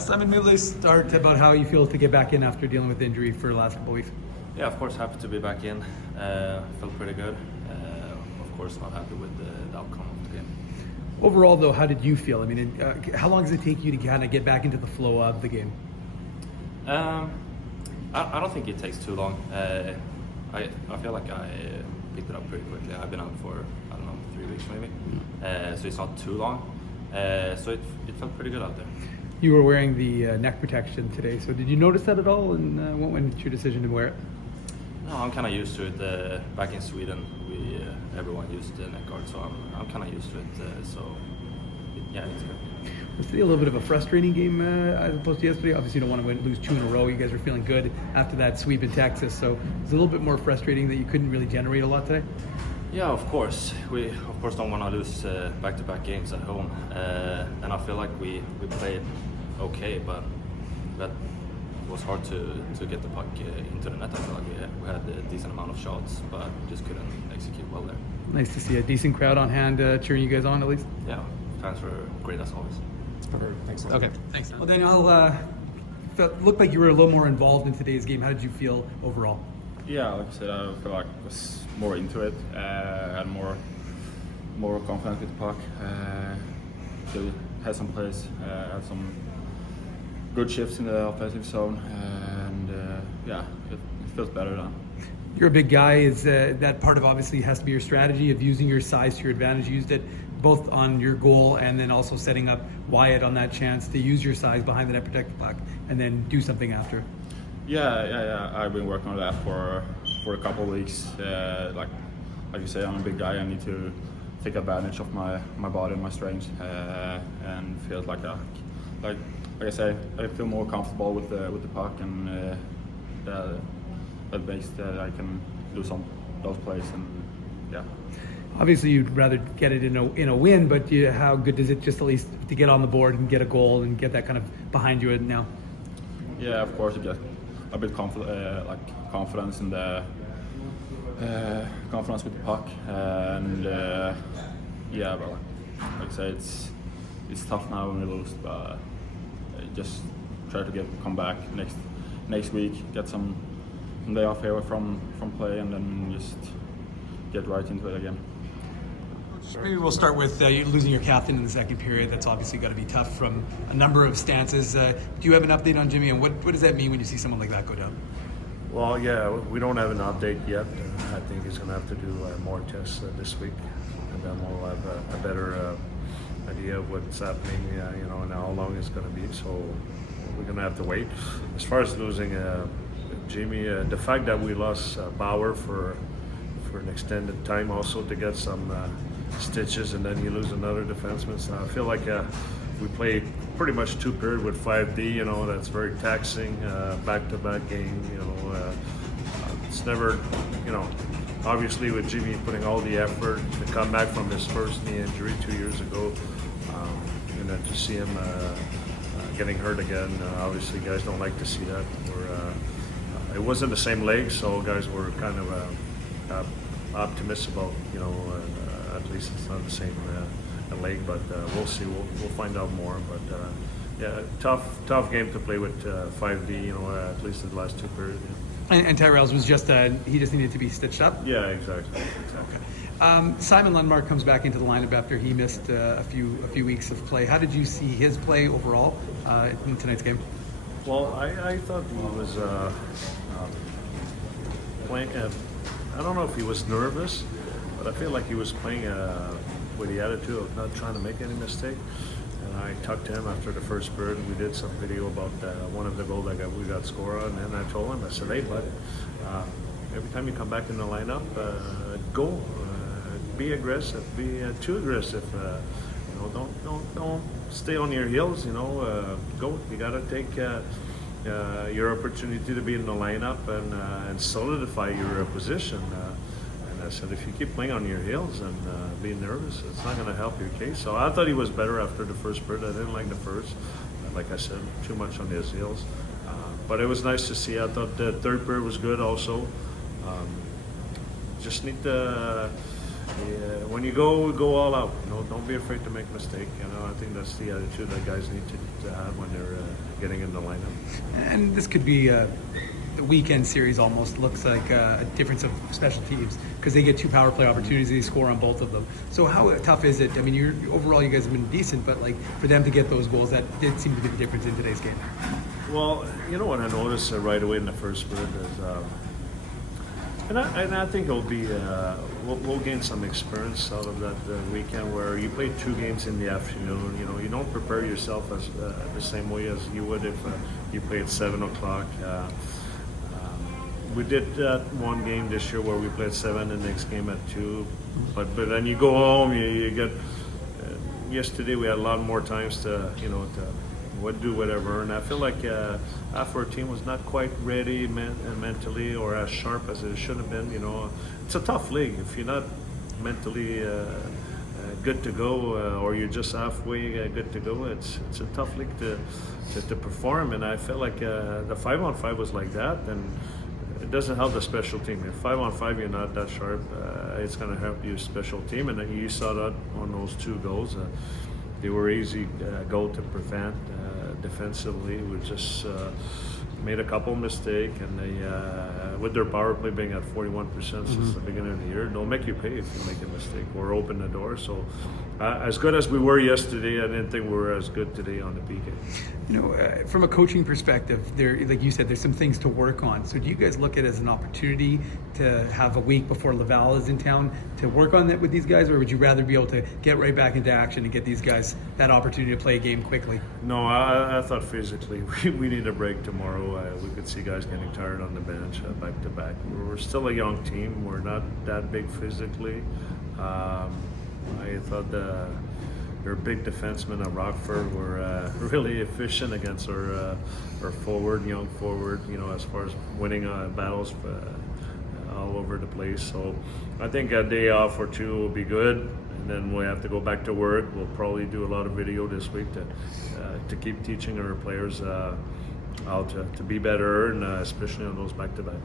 Simon, maybe let's start about how you feel to get back in after dealing with injury for the last couple of weeks. Yeah, of course, happy to be back in. Felt pretty good. Of course, not happy with the outcome of the game. Overall, though, how did you feel? I mean, how long does it take you to kind of get back into the flow of the game? I don't think it takes too long. I feel like I picked it up pretty quickly. I've been out for, 3 weeks maybe. So it's not too long. So it felt pretty good out there. You were wearing the neck protection today, so did you notice that at all? And what went into your decision to wear it? No, I'm kind of used to it. Back in Sweden, everyone used the neck guard, so I'm kind of used to it. Yeah, it's good. Was today a little bit of a frustrating game as opposed to yesterday? Obviously, you don't want to lose 2 in a row. You guys were feeling good after that sweep in Texas, so it's a little bit more frustrating that you couldn't really generate a lot today. Yeah, of course. We of course don't want to lose back-to-back games at home, and I feel like we played okay, but that was hard to get the puck into the net. I feel like we had a decent amount of shots, but just couldn't execute well there. Nice to see a decent crowd on hand cheering you guys on at least. Yeah, fans were great as always. Thanks. Okay, thanks. Well, Daniel, looked like you were a little more involved in today's game. How did you feel overall? Yeah, like I said, I feel like I was more into it, had more confidence with the puck. Still had some plays, had some good shifts in the offensive zone, and yeah, it feels better now. You're a big guy. Is that part of obviously has to be your strategy of using your size to your advantage? You used it both on your goal and then also setting up Wyatt on that chance to use your size behind the net, protect the puck, and then do something after. Yeah. I've been working on that for a couple of weeks. Like you say, I'm a big guy. I need to take advantage of my body and my strengths, and feel like I say, I feel more comfortable with the puck, and that makes that I can do some those plays, and yeah. Obviously, you'd rather get it in a win, but how good is it just at least to get on the board and get a goal and get that kind of behind you now? Yeah, of course, you get a bit confidence in the confidence with the puck, and yeah, but like I say, it's tough now when we lose, but just try to come back next week, get some day off here from play, and then just get right into it again. Maybe we'll start with you losing your captain in the second period. That's obviously got to be tough from a number of stances. Do you have an update on Jimmy, and what does that mean when you see someone like that go down? Well, yeah, we don't have an update yet. I think he's going to have to do more tests this week, and then we'll have a better idea of what's happening, and how long it's going to be. So we're going to have to wait. As far as losing Jimmy, the fact that we lost Bauer for an extended time also to get some stitches, and then you lose another defenseman. So I feel like we played pretty much 2 periods with 5D. That's very taxing. Back-to-back game. It's never, obviously with Jimmy putting all the effort to come back from his first knee injury 2 years ago, and then to see him getting hurt again. Obviously, guys don't like to see that. It wasn't the same leg, so guys were kind of optimistic about, at least it's not the same leg, but we'll see. We'll find out more. But yeah, tough game to play with 5D. At least in the last 2 periods. Yeah. And Tyrell's was just he just needed to be stitched up. Yeah, exactly. Simon Lundmark comes back into the lineup after he missed a few weeks of play. How did you see his play overall in tonight's game? Well, I thought he was playing. I don't know if he was nervous, but I feel like he was playing with the attitude of not trying to make any mistake. And I talked to him after the first period, and we did some video about one of the goals that we got scored on. And I told him, I said, hey, bud, every time you come back in the lineup, go, be aggressive, be too aggressive. Don't stay on your heels. Go. You got to take your opportunity to be in the lineup and solidify your position. And I said, if you keep playing on your heels and being nervous, it's not going to help your case. So I thought he was better after the first period. I didn't like the first. Like I said, too much on his heels. But it was nice to see. I thought the third period was good also. Just need to, when you go all out. Don't be afraid to make a mistake. I think that's the attitude that guys need to have when they're getting in the lineup. And this could be the weekend series almost looks like a difference of special teams because they get 2 power play opportunities, they score on both of them. So how tough is it? I mean, overall you guys have been decent, but like for them to get those goals, that did seem to be the difference in today's game. Well, you know what I noticed right away in the first period is, and I think it'll be we'll gain some experience out of that weekend where you play 2 games in the afternoon. You know, you don't prepare yourself as the same way as you would if you play at 7 o'clock. We did that one game this year where we played 7, the next game at 2. But then you go home, you get. Yesterday we had a lot more times to do whatever, and I feel like half our team was not quite ready mentally or as sharp as it should have been. You know, it's a tough league. If you're not mentally good to go, or you're just halfway good to go, it's a tough league to perform. And I felt like the 5-on-5 was like that, and it doesn't help the special team. If 5-on-5 you're not that sharp, it's going to help your special team, and then you saw that on those 2 goals. They were easy goal to prevent. Defensively, we just made a couple mistakes, and they, with their power play being at 41% since the beginning of the year, they'll make you pay if you make a mistake or open the door. So, as good as we were yesterday, I didn't think we were as good today on the PK. You know, from a coaching perspective, there, like you said, there's some things to work on. So do you guys look at it as an opportunity to have a week before Laval is in town to work on that with these guys, or would you rather be able to get right back into action and get these guys that opportunity to play a game quickly? No, I thought physically we need a break tomorrow. We could see guys getting tired on the bench back to back. We're still a young team. We're not that big physically. I thought their big defensemen at Rockford were really efficient against our young forward. You know, as far as winning battles all over the place. So I think a day off or 2 will be good. And then we have to go back to work. We'll probably do a lot of video this week to keep teaching our players how to be better, and especially on those back-to-back.